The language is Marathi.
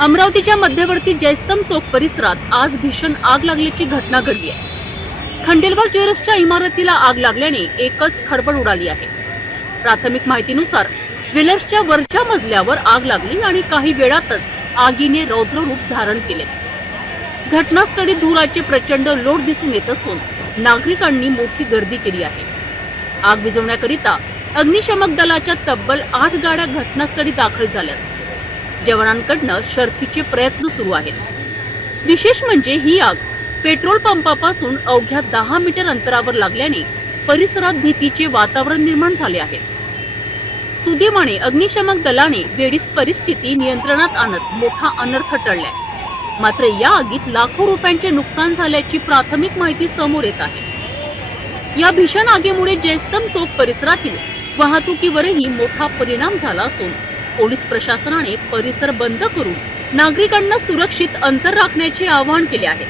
अमरावतीच्या मध्यवर्ती जयस्तंभ चौक परिसरात आज भीषण आग लागल्याची घटना घडली आहे। खंडेलवाल ज्वेलर्सच्या इमारतीला आग लागल्याने एकच खळबळ उडाली आहे। प्राथमिक माहितीनुसार ज्वेलर्सच्या वरच्या मजल्यावर आग लागली आणि काही वेळातच आगीने रौद्र रूप धारण केले। घटनास्थळी धुराचे प्रचंड लोट दिसून येत असून नागरिकांनी मोठी गर्दी केली आहे। आग विझवण्याकरिता अग्निशमक दलाच्या तब्बल 8 गाड्या घटनास्थळी दाखल झाल्यात। जवानांकडून शर्थीचे प्रयत्न सुरू आहेत। विशेष म्हणजे ही आग पेट्रोल पंपापासून अवघ्या 10 मीटर अंतरावर लागल्याने परिसरात भीतीचे वातावरण निर्माण झाले आहे। सुदैवाने अग्निशमक दलाने वेळीच परिस्थिती नियंत्रणात आणत मोठा अनर्थ टळलाय। मात्र या आगीत लाखो रुपयांचे नुकसान झाल्याची प्राथमिक माहिती समोर येत आहे। या भीषण आगीमुळे जयस्तंभ चौक परिसरातील वाहतुकीवरही मोठा परिणाम झाला असून पोलीस प्रशासनाने परिसर बंद करून नागरिकांना सुरक्षित अंतर राखण्याचे आवाहन केले आहे।